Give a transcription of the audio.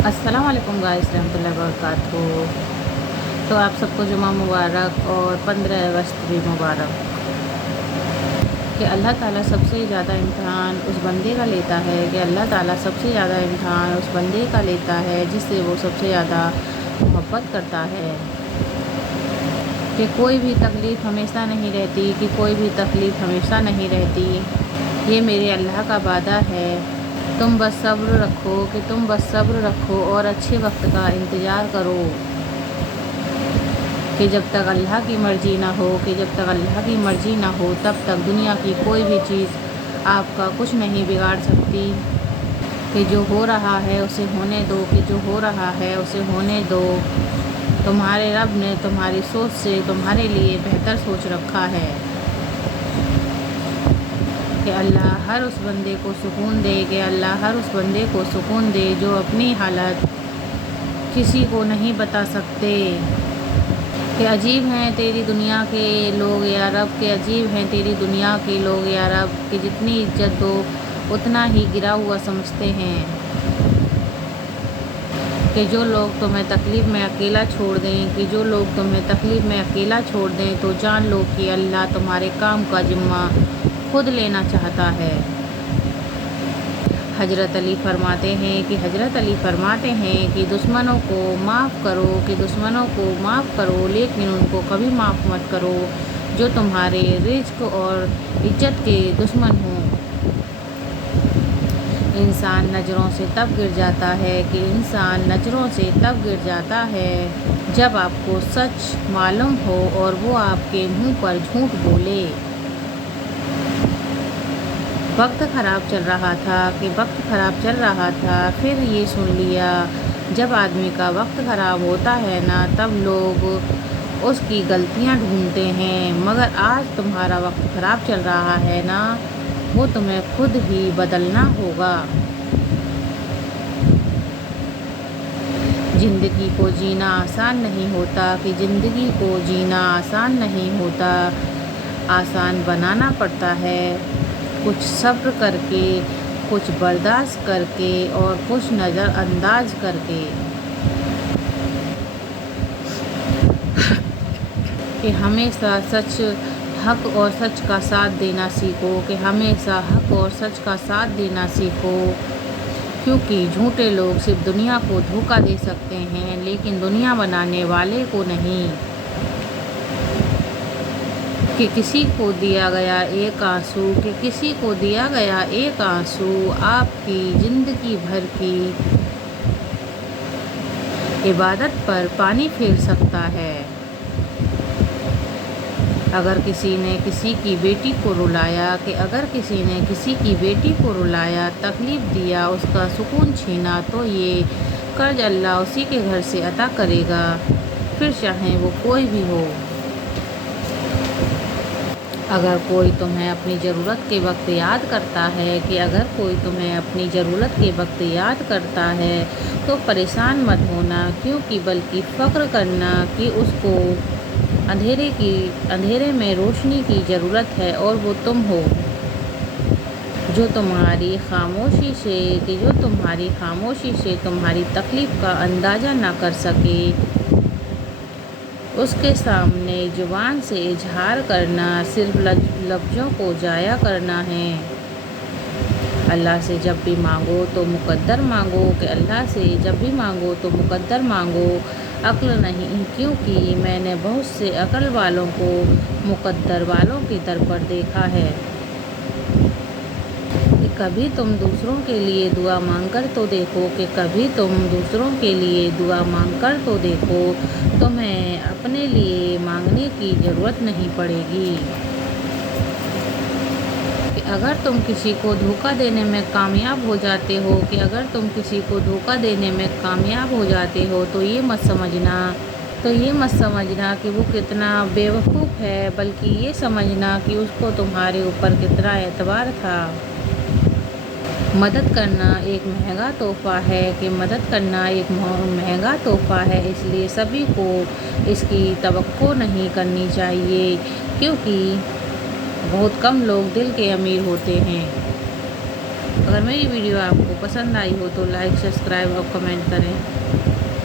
अस्सलाम वालेकुम गाइस रहमतुल्लाहि व बरकातहू। तो आप सबको जुमा मुबारक और 15 अगस्त भी मुबारक। कि अल्लाह ताला सबसे ज़्यादा इम्तहान उस बंदे का लेता है कि अल्लाह ताला सबसे ज़्यादा इम्तहान उस बंदे का लेता है जिससे वो सबसे ज़्यादा मोहब्बत करता है। कि कोई भी तकलीफ़ हमेशा नहीं रहती, कि कोई भी तकलीफ़ हमेशा नहीं रहती। ये मेरे अल्लाह का वादा है, तुम बस सब्र रखो, कि तुम बस सब्र रखो और अच्छे वक्त का इंतज़ार करो। कि जब तक अल्लाह की मर्ज़ी ना हो, कि जब तक अल्लाह की मर्ज़ी ना हो तब तक दुनिया की कोई भी चीज़ आपका कुछ नहीं बिगाड़ सकती। कि जो हो रहा है उसे होने दो, कि जो हो रहा है उसे होने दो। तुम्हारे रब ने तुम्हारी सोच से तुम्हारे लिए बेहतर सोच रखा है। कि अल्लाह हर उस बंदे को सुकून दे, कि अल्लाह हर उस बंदे को सुकून दे जो अपनी हालत किसी को नहीं बता सकते। कि अजीब हैं तेरी दुनिया के लोग या रब, के अजीब हैं तेरी दुनिया के लोग या रब, कि जितनी इज्जत दो उतना ही गिरा हुआ समझते हैं। कि जो लोग तुम्हें तकलीफ़ में अकेला छोड़ दें, कि जो लोग तुम्हें तकलीफ़ में अकेला छोड़ दें तो जान लो कि अल्लाह तुम्हारे काम का ज़िम्मा खुद लेना चाहता है। हज़रत अली फरमाते हैं कि दुश्मनों को माफ़ करो, कि दुश्मनों को माफ़ करो लेकिन उनको कभी माफ़ मत करो जो तुम्हारे रिज़्क़ और इज्जत के दुश्मन हों। इंसान नज़रों से तब गिर जाता है, कि इंसान नज़रों से तब गिर जाता है जब आपको सच मालूम हो और वो आपके मुंह पर झूठ बोले। वक्त ख़राब चल रहा था, कि वक्त ख़राब चल रहा था, फिर ये सुन लिया जब आदमी का वक्त ख़राब होता है ना तब लोग उसकी गलतियां ढूंढते हैं, मगर आज तुम्हारा वक्त ख़राब चल रहा है ना, वो तुम्हें खुद ही बदलना होगा। ज़िंदगी को जीना आसान नहीं होता, कि ज़िंदगी को जीना आसान नहीं होता, आसान बनाना पड़ता है कुछ सब्र करके, कुछ बर्दाश्त करके और कुछ नज़रअंदाज करके। कि हमेशा सच हक और सच का साथ देना सीखो, कि हमेशा हक और सच का साथ देना सीखो, क्योंकि झूठे लोग सिर्फ दुनिया को धोखा दे सकते हैं लेकिन दुनिया बनाने वाले को नहीं। कि किसी को दिया गया एक आंसू, कि किसी को दिया गया एक आंसू आपकी ज़िंदगी भर की इबादत पर पानी फेर सकता है। अगर किसी ने किसी की बेटी को रुलाया, कि अगर किसी ने किसी की बेटी को रुलाया, तकलीफ़ दिया, उसका सुकून छीना, तो ये कर्ज अल्लाह उसी के घर से अता करेगा, फिर चाहे वो कोई भी हो। अगर कोई तुम्हें अपनी ज़रूरत के वक्त याद करता है, कि अगर कोई तुम्हें अपनी ज़रूरत के वक्त याद करता है तो परेशान मत होना, क्योंकि बल्कि फ़क्र करना कि उसको अंधेरे में रोशनी की ज़रूरत है और वो तुम हो। जो तुम्हारी खामोशी से तुम्हारी तकलीफ़ का अंदाज़ा ना कर सके, उसके सामने ज़ुबान से इजहार करना सिर्फ लफ्ज़ों को ज़ाया करना है। अल्लाह से जब भी मांगो तो मुक़द्दर मांगो, कि अल्लाह से जब भी मांगो तो मुक़द्दर मांगो, अक्ल नहीं, क्योंकि मैंने बहुत से अक्ल वालों को मुक़द्दर वालों के दर पर देखा है। कि कभी तुम दूसरों के लिए दुआ मांगकर तो देखो, कि कभी तुम दूसरों के लिए दुआ मांगकर तो देखो, तुम्हें अपने लिए मांगने की ज़रूरत नहीं पड़ेगी। कि अगर तुम किसी को धोखा देने में कामयाब हो जाते हो, कि अगर तुम किसी को धोखा देने में कामयाब हो जाते हो तो ये मत समझना कि वो कितना बेवकूफ़ है, बल्कि ये समझना कि उसको तुम्हारे ऊपर कितना एतबार था। मदद करना एक महंगा तोहफ़ा है, कि मदद करना एक महंगा तोहफ़ा है, इसलिए सभी को इसकी तवक्को नहीं करनी चाहिए, क्योंकि बहुत कम लोग दिल के अमीर होते हैं। اگر میری ویڈیو آپ کو پسند آئی ہو تو لائک، سبسکرائب اور کمنٹ کریں۔